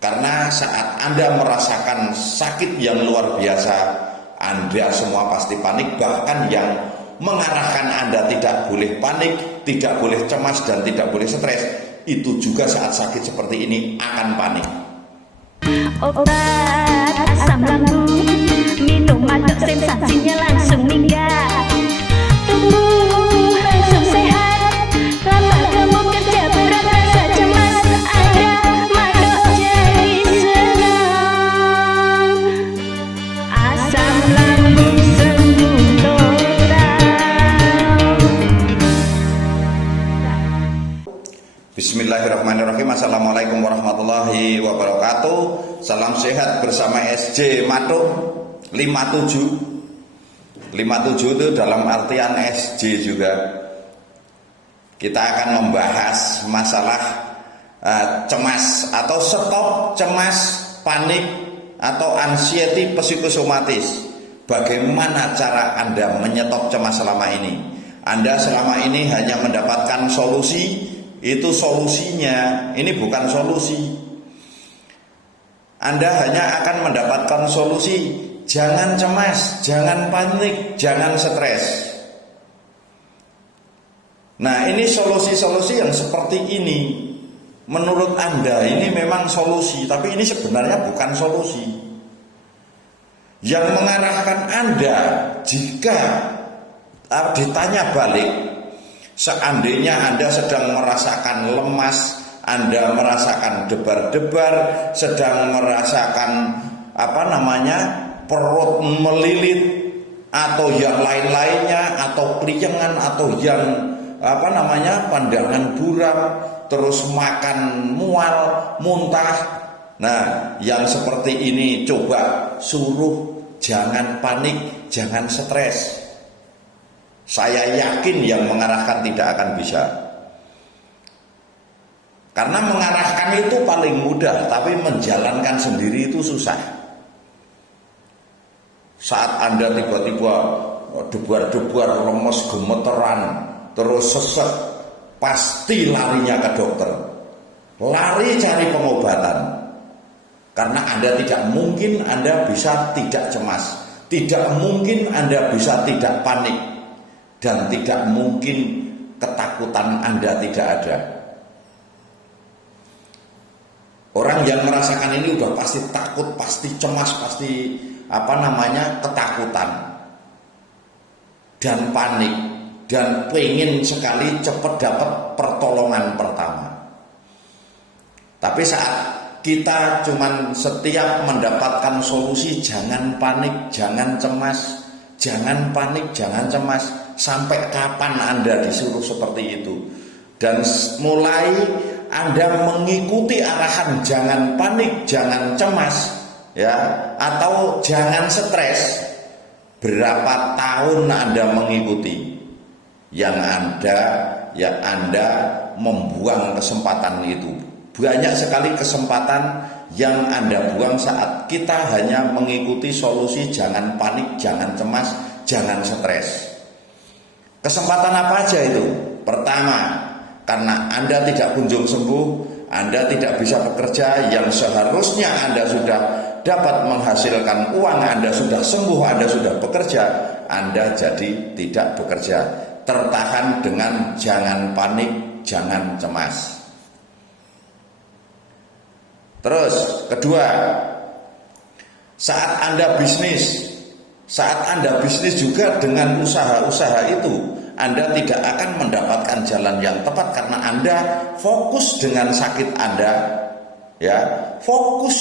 Karena saat Anda merasakan sakit yang luar biasa, Anda semua pasti panik. Bahkan yang mengarahkan Anda tidak boleh panik, tidak boleh cemas, dan tidak boleh stres, itu juga saat sakit seperti ini akan panik. Obat asam lambung, minum atau sensasinya langsung minggat, tubuh langsung sehat. Lelah kamu kerja berat rasa cemas, ada madok jadi senang. Asam lambung sembuh total. Bismillahirrahmanirrahim. Assalamualaikum warahmatullahi wabarakatuh. Salam sehat bersama SJ Matung 57. 57 itu dalam artian SJ juga. Kita akan membahas masalah cemas atau stop cemas, panik atau anxiety psikosomatis. Bagaimana cara Anda menyetop cemas selama ini? Anda selama ini hanya mendapatkan solusi, itu solusinya, ini bukan solusi. Anda hanya akan mendapatkan solusi, jangan cemas, jangan panik, jangan stres. Nah, ini solusi-solusi yang seperti ini menurut Anda ini memang solusi, tapi ini sebenarnya bukan solusi. Yang mengarahkan Anda jika ditanya balik, seandainya Anda sedang merasakan lemas, Anda merasakan debar-debar, sedang merasakan perut melilit, atau yang lain-lainnya, atau keringan, atau yang pandangan buram, terus makan mual, muntah. Nah, yang seperti ini coba suruh jangan panik, jangan stres. Saya yakin yang mengarahkan tidak akan bisa. Karena mengarahkan itu paling mudah, tapi menjalankan sendiri itu susah. Saat Anda tiba-tiba debar-debar, lemes, gemeteran, terus sesek, pasti larinya ke dokter. Lari cari pengobatan. Karena Anda tidak mungkin Anda bisa tidak cemas, tidak mungkin Anda bisa tidak panik, dan tidak mungkin ketakutan Anda tidak ada. Orang yang merasakan ini udah pasti takut, pasti cemas, pasti ketakutan dan panik, dan pengen sekali cepat dapat pertolongan pertama. Tapi saat kita cuman setiap mendapatkan solusi, jangan panik, jangan cemas, jangan panik, jangan cemas, sampai kapan Anda disuruh seperti itu? Dan mulai Anda mengikuti arahan jangan panik, jangan cemas, atau jangan stres. Berapa tahun Anda mengikuti? Yang Anda membuang kesempatan itu. Banyak sekali kesempatan yang Anda buang saat kita hanya mengikuti solusi jangan panik, jangan cemas, jangan stres. Kesempatan apa aja itu? Pertama, karena Anda tidak kunjung sembuh, Anda tidak bisa bekerja yang seharusnya Anda sudah dapat menghasilkan uang, Anda sudah sembuh, Anda sudah bekerja, Anda jadi tidak bekerja. Tertahan dengan jangan panik, jangan cemas. Terus kedua, saat Anda bisnis juga dengan usaha-usaha itu, Anda tidak akan mendapatkan jalan yang tepat karena Anda fokus dengan sakit Anda, fokus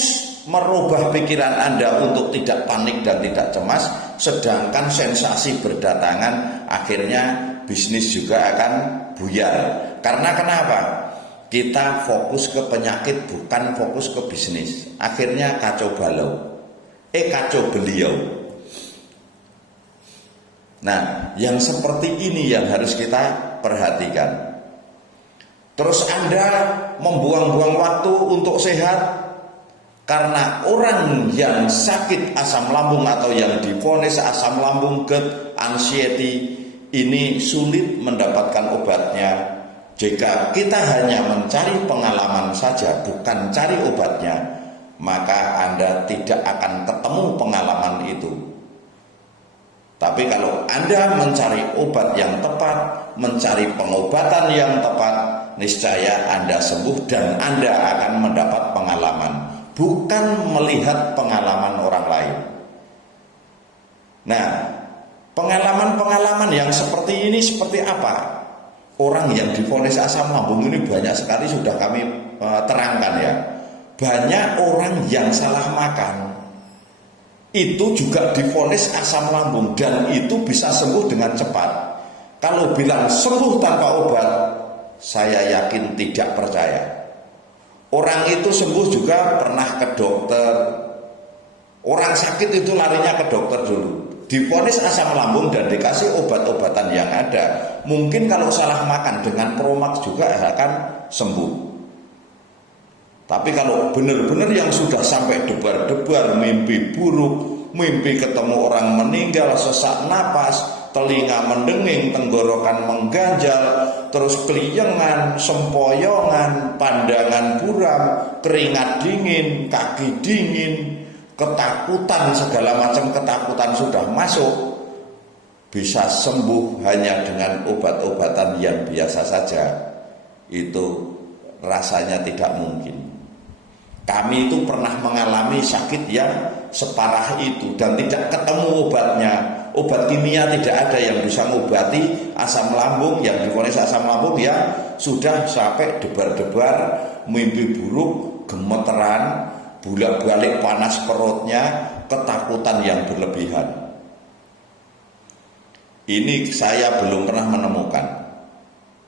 merubah pikiran Anda untuk tidak panik dan tidak cemas, sedangkan sensasi berdatangan, akhirnya bisnis juga akan buyar. Karena kenapa? Kita fokus ke penyakit, bukan fokus ke bisnis. Akhirnya kacau balau, kacau beliau. Nah, yang seperti ini yang harus kita perhatikan. Terus Anda membuang-buang waktu untuk sehat, karena orang yang sakit asam lambung atau yang divonis asam lambung, GERD, anxiety, ini sulit mendapatkan obatnya. Jika kita hanya mencari pengalaman saja, bukan cari obatnya, maka Anda tidak akan ketemu pengalaman itu. Tapi kalau Anda mencari obat yang tepat, mencari pengobatan yang tepat, niscaya Anda sembuh dan Anda akan mendapat pengalaman, bukan melihat pengalaman orang lain. Nah, pengalaman-pengalaman yang seperti ini seperti apa? Orang yang divonis asam lambung ini banyak sekali sudah kami terangkan ya. Banyak orang yang salah makan itu juga divonis asam lambung dan itu bisa sembuh dengan cepat. Kalau bilang sembuh tanpa obat, saya yakin tidak percaya. Orang itu sembuh juga pernah ke dokter. Orang sakit itu larinya ke dokter dulu, divonis asam lambung dan dikasih obat-obatan yang ada. Mungkin kalau salah makan dengan Promax juga akan sembuh. Tapi kalau benar-benar yang sudah sampai debar-debar, mimpi buruk, mimpi ketemu orang meninggal, sesak napas, telinga mendenging, tenggorokan mengganjal, terus keliengan, sempoyongan, pandangan buram, keringat dingin, kaki dingin, ketakutan, segala macam ketakutan sudah masuk, bisa sembuh hanya dengan obat-obatan yang biasa saja. Itu rasanya tidak mungkin. Kami itu pernah mengalami sakit yang separah itu dan tidak ketemu obatnya. Obat kimia tidak ada yang bisa mengobati asam lambung, yang divonis asam lambung yang sudah sampai debar-debar, mimpi buruk, gemeteran, bolak-balik panas perutnya, ketakutan yang berlebihan. Ini saya belum pernah menemukan.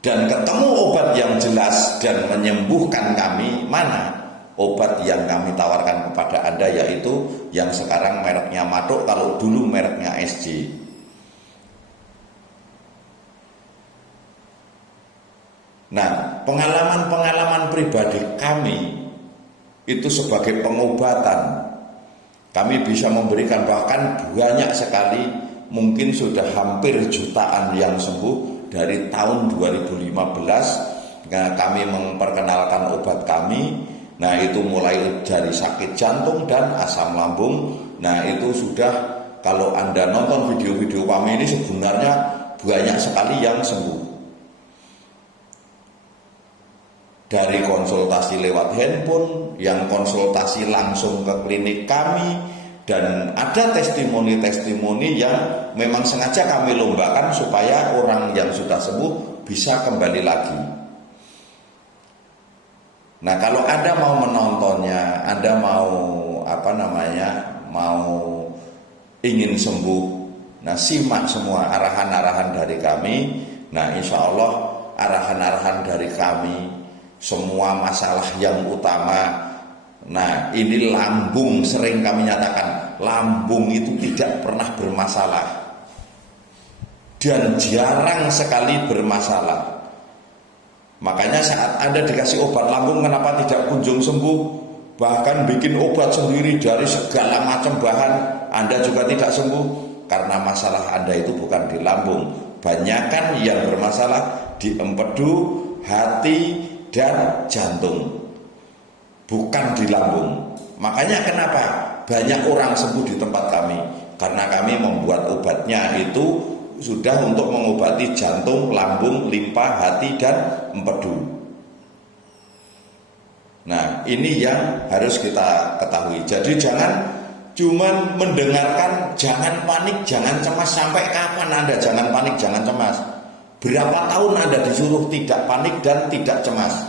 Dan ketemu obat yang jelas dan menyembuhkan kami, mana? Obat yang kami tawarkan kepada Anda yaitu yang sekarang mereknya Matok, kalau dulu mereknya SJ. Nah, pengalaman-pengalaman pribadi kami itu sebagai pengobatan. Kami bisa memberikan bahkan banyak sekali, mungkin sudah hampir jutaan yang sembuh dari tahun 2015. Nah, kami memperkenalkan obat kami. Nah, itu mulai dari sakit jantung dan asam lambung. Nah, itu sudah, kalau Anda nonton video-video kami ini sebenarnya banyak sekali yang sembuh. Dari konsultasi lewat handphone, yang konsultasi langsung ke klinik kami, dan ada testimoni-testimoni yang memang sengaja kami lombakan supaya orang yang sudah sembuh bisa kembali lagi. Nah, kalau Anda mau menontonnya, Anda mau mau ingin sembuh, nah simak semua arahan-arahan dari kami. Nah, insya Allah arahan-arahan dari kami, semua masalah yang utama. Nah, ini lambung, sering kami nyatakan, lambung itu tidak pernah bermasalah dan jarang sekali bermasalah. Makanya saat Anda dikasih obat lambung, kenapa tidak kunjung sembuh? Bahkan bikin obat sendiri dari segala macam bahan, Anda juga tidak sembuh. Karena masalah Anda itu bukan di lambung. Banyakan yang bermasalah di empedu, hati, dan jantung, bukan di lambung. Makanya kenapa banyak orang sembuh di tempat kami? Karena kami membuat obatnya itu sudah untuk mengobati jantung, lambung, limpa, hati, dan empedu. Nah, ini yang harus kita ketahui. Jadi jangan cuma mendengarkan, jangan panik, jangan cemas. Sampai kapan Anda jangan panik, jangan cemas? Berapa tahun Anda disuruh tidak panik dan tidak cemas?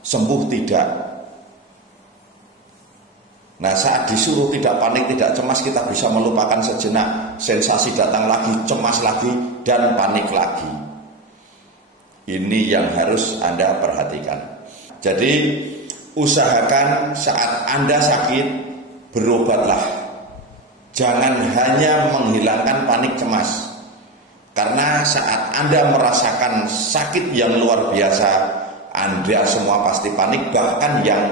Sembuh tidak. Nah, saat disuruh tidak panik, tidak cemas, kita bisa melupakan sejenak. Sensasi datang lagi, cemas lagi, dan panik lagi. Ini yang harus Anda perhatikan. Jadi, usahakan saat Anda sakit, berobatlah. Jangan hanya menghilangkan panik cemas. Karena saat Anda merasakan sakit yang luar biasa, Anda semua pasti panik. Bahkan yang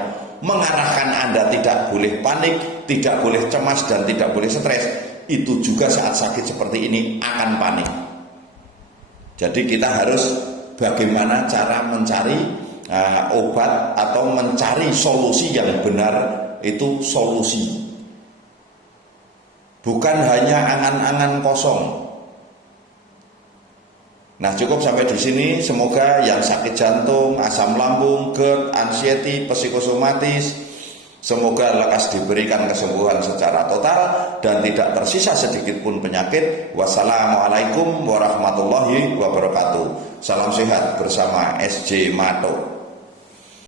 mengarahkan Anda tidak boleh panik, tidak boleh cemas, dan tidak boleh stres, itu juga saat sakit seperti ini akan panik. Jadi kita harus bagaimana cara mencari obat atau mencari solusi yang benar itu solusi. Bukan hanya angan-angan kosong. Nah, cukup sampai di sini. Semoga yang sakit jantung, asam lambung, GERD, anxiety, psikosomatis, semoga lekas diberikan kesembuhan secara total dan tidak tersisa sedikit pun penyakit. Wassalamualaikum warahmatullahi wabarakatuh. Salam sehat bersama SJ Mato.